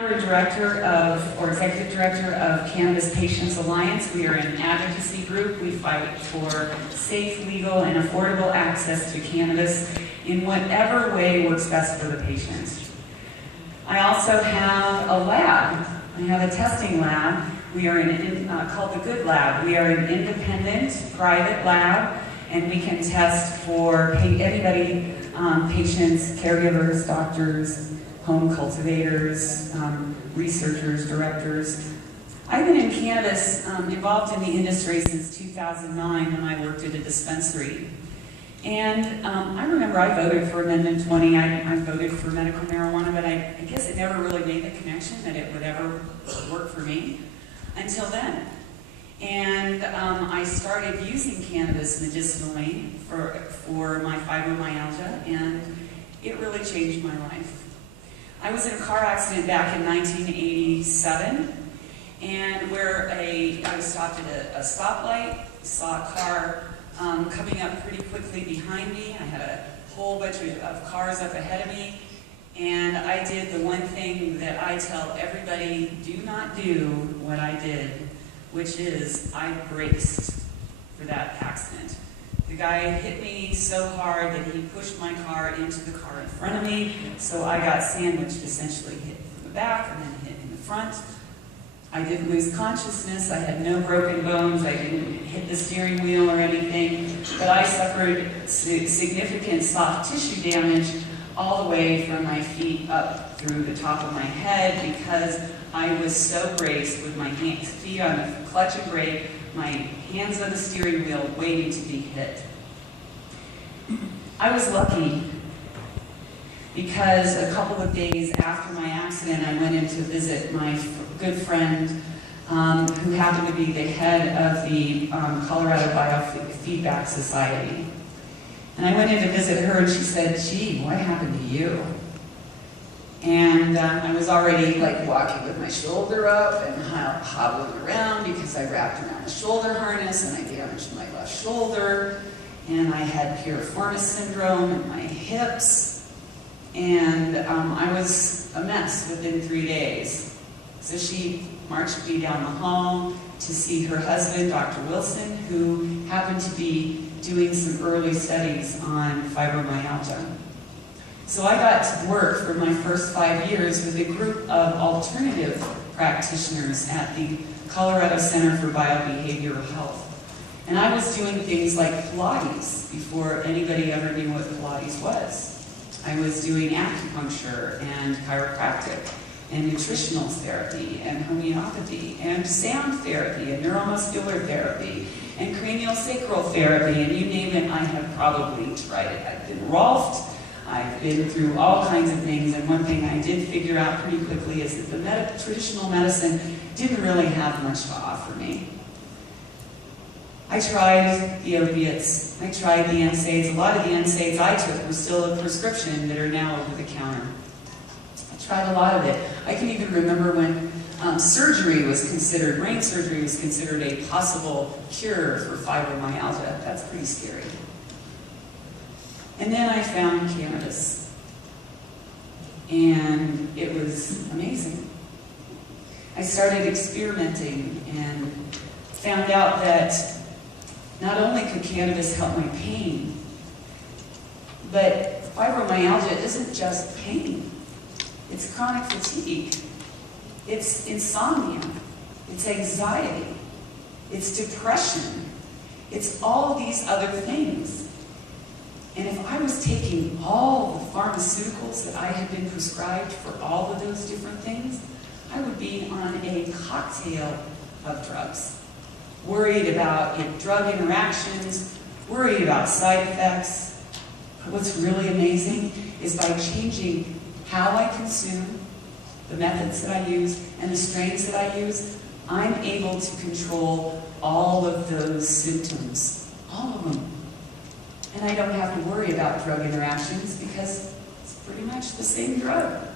Director of, or Executive Director of Cannabis Patients Alliance. We are an advocacy group. We fight for safe, legal, and affordable access to cannabis in whatever way works best for the patient. I also have a lab. I have a testing lab. We are called the Good Lab. We are an independent, private lab, and we can test for anybody, patients, caregivers, doctors, home cultivators, researchers, directors. I've been in cannabis, involved in the industry since 2009 when I worked at a dispensary. And I remember I voted for Amendment 20. I voted for medical marijuana, but I guess it never really made the connection that it would ever work for me until then. And I started using cannabis medicinally for my fibromyalgia, and it really changed my life. I was in a car accident back in 1987, and where I was stopped at a stoplight, saw a car coming up pretty quickly behind me. I had a whole bunch of cars up ahead of me, and I did the one thing that I tell everybody, do not do what I did, which is I braced for that accident. The guy hit me so hard that he pushed my car into the car in front of me, so I got sandwiched, essentially hit from the back and then hit in the front. I didn't lose consciousness, I had no broken bones, I didn't hit the steering wheel or anything, but I suffered significant soft tissue damage all the way from my feet up through the top of my head because I was so braced with my feet on the clutch and brake, my hands on the steering wheel waiting to be hit. I was lucky because a couple of days after my accident, I went in to visit my good friend who happened to be the head of the Colorado Biofeedback Society. And I went in to visit her and she said, gee, what happened to you? And I was already like walking with my shoulder up and hobbling around because I wrapped around the shoulder harness and I damaged my left shoulder. And I had piriformis syndrome in my hips. And I was a mess within 3 days. So she marched me down the hall to see her husband, Dr. Wilson, who happened to be doing some early studies on fibromyalgia. So I got to work for my first 5 years with a group of alternative practitioners at the Colorado Center for Biobehavioral Health. And I was doing things like Pilates before anybody ever knew what Pilates was. I was doing acupuncture and chiropractic and nutritional therapy and homeopathy and sound therapy and neuromuscular therapy and craniosacral therapy, and you name it, I have probably tried it. I've been Rolfed. I've been through all kinds of things, and one thing I did figure out pretty quickly is that the traditional medicine didn't really have much to offer me. I tried the opiates, I tried the NSAIDs. A lot of the NSAIDs I took were still a prescription that are now over the counter. I tried a lot of it. I can even remember when surgery was considered, brain surgery was considered a possible cure for fibromyalgia. That's pretty scary. And then I found cannabis, and it was amazing. I started experimenting and found out that not only could cannabis help my pain, but fibromyalgia isn't just pain. It's chronic fatigue. It's insomnia. It's anxiety. It's depression. It's all these other things. And if I was taking all the pharmaceuticals that I had been prescribed for all of those different things, I would be on a cocktail of drugs. Worried about drug interactions, worried about side effects. But what's really amazing is by changing how I consume, the methods that I use, and the strains that I use, I'm able to control all of those symptoms, all of them. And I don't have to worry about drug interactions because it's pretty much the same drug.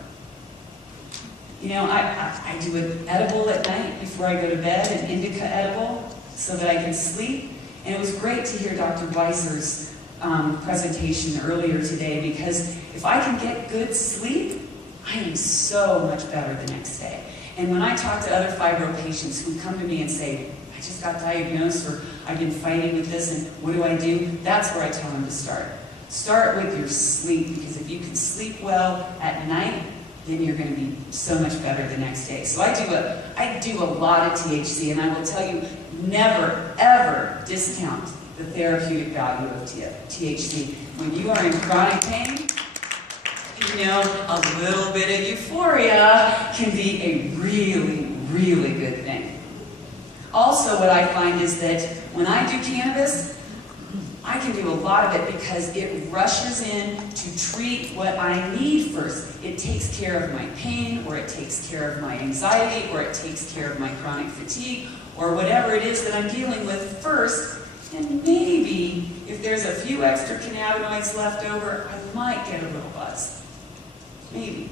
You know, I do an edible at night before I go to bed, an indica edible, so that I can sleep. And it was great to hear Dr. Weiser's presentation earlier today, because if I can get good sleep, I I am so much better the next day. And when I talk to other fibro patients who come to me and say, I just got diagnosed, or I've been fighting with this, and what do? That's where I tell them to start. Start with your sleep, because if you can sleep well at night, then you're going to be so much better the next day. So I do a lot of THC, and I will tell you, never, ever discount the therapeutic value of THC. When you are in chronic pain, you know, a little bit of euphoria can be a really, really good thing. Also, what I find is that when I do cannabis, I can do a lot of it because it rushes in to treat what I need first. It takes care of my pain, or it takes care of my anxiety, or it takes care of my chronic fatigue, or whatever it is that I'm dealing with first. And maybe, if there's a few extra cannabinoids left over, I might get a little buzz. Maybe.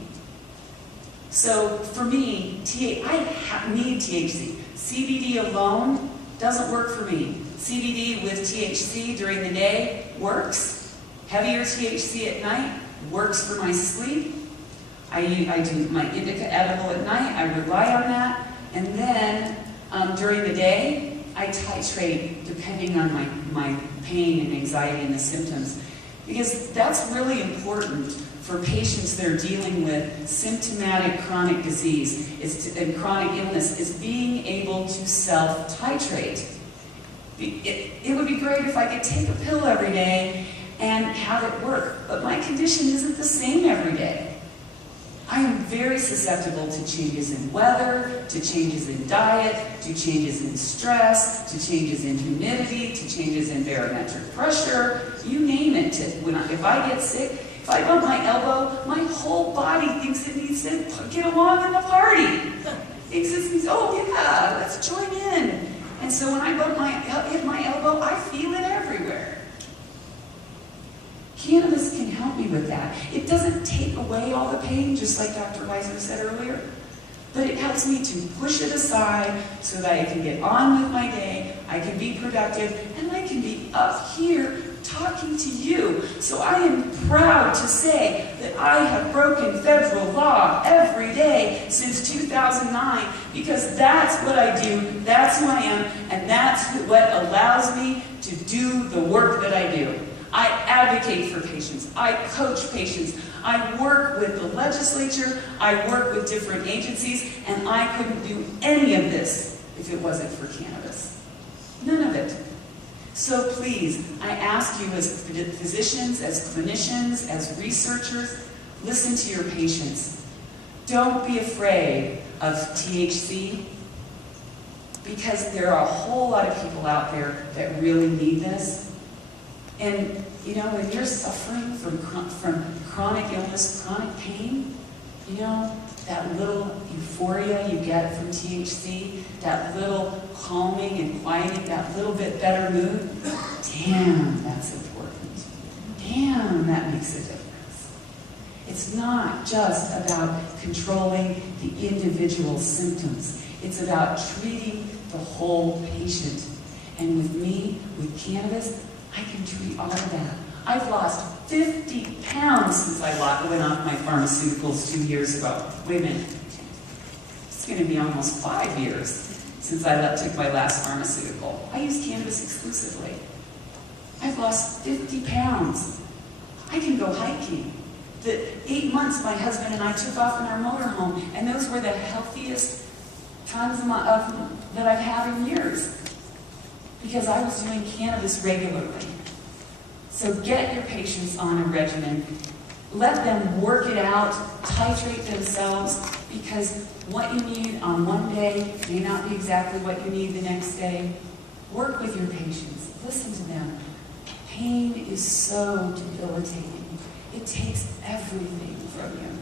So for me, I need THC. CBD alone doesn't work for me. CBD with THC during the day works. Heavier THC at night works for my sleep. I do my indica edible at night. I rely on that. And then during the day, I titrate depending on my pain and anxiety and the symptoms. Because that's really important for patients that are dealing with symptomatic chronic disease and chronic illness, is being able to self-titrate. It would be great if I could take a pill every day and have it work, but my condition isn't the same every day. I am very susceptible to changes in weather, to changes in diet, to changes in stress, to changes in humidity, to changes in barometric pressure, you name it. If I get sick, if I bump my elbow, my whole body thinks it needs to get along in the party. It thinks, oh yeah, let's join in. And so when I hit my elbow, I feel it everywhere. Cannabis can help me with that. It doesn't take away all the pain, just like Dr. Weiser said earlier, but it helps me to push it aside so that I can get on with my day, I can be productive, and I can be up here talking to you. So I am proud to say that I have broken federal law every day since 2009, because that's what I do, that's who I am, and that's what allows me to do the work that I do. I advocate for patients, I coach patients, I work with the legislature, I work with different agencies, and I couldn't do any of this if it wasn't for cannabis. None of it. So please, I ask you as physicians, as clinicians, as researchers, listen to your patients. Don't be afraid of THC, because there are a whole lot of people out there that really need this. And you know, when you're suffering from chronic illness, chronic pain, you know, that little euphoria you get from THC, that little calming and quieting, that little bit better mood, damn, that's important. Damn, that makes a difference. It's not just about controlling the individual symptoms. It's about treating the whole patient. And with me, with cannabis, I can treat all of that. I've lost 50 pounds since I went off my pharmaceuticals 2 years ago. Wait a minute. It's going to be almost 5 years since I took my last pharmaceutical. I use cannabis exclusively. I've lost 50 pounds. I can go hiking. The 8 months my husband and I took off in our motorhome, and those were the healthiest times that I've had in years, because I was doing cannabis regularly. So get your patients on a regimen. Let them work it out, titrate themselves, because what you need on one day may not be exactly what you need the next day. Work with your patients. Listen to them. Pain is so debilitating. It takes everything from you.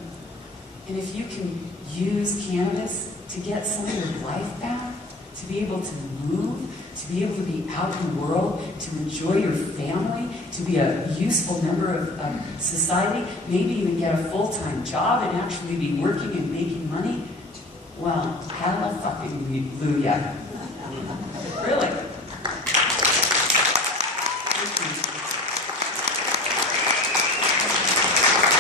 And if you can use cannabis to get some of your life back, to be able to move, to be able to be out in the world, to enjoy your family, to be a useful member of society, maybe even get a full-time job and actually be working and making money, well, hallelujah.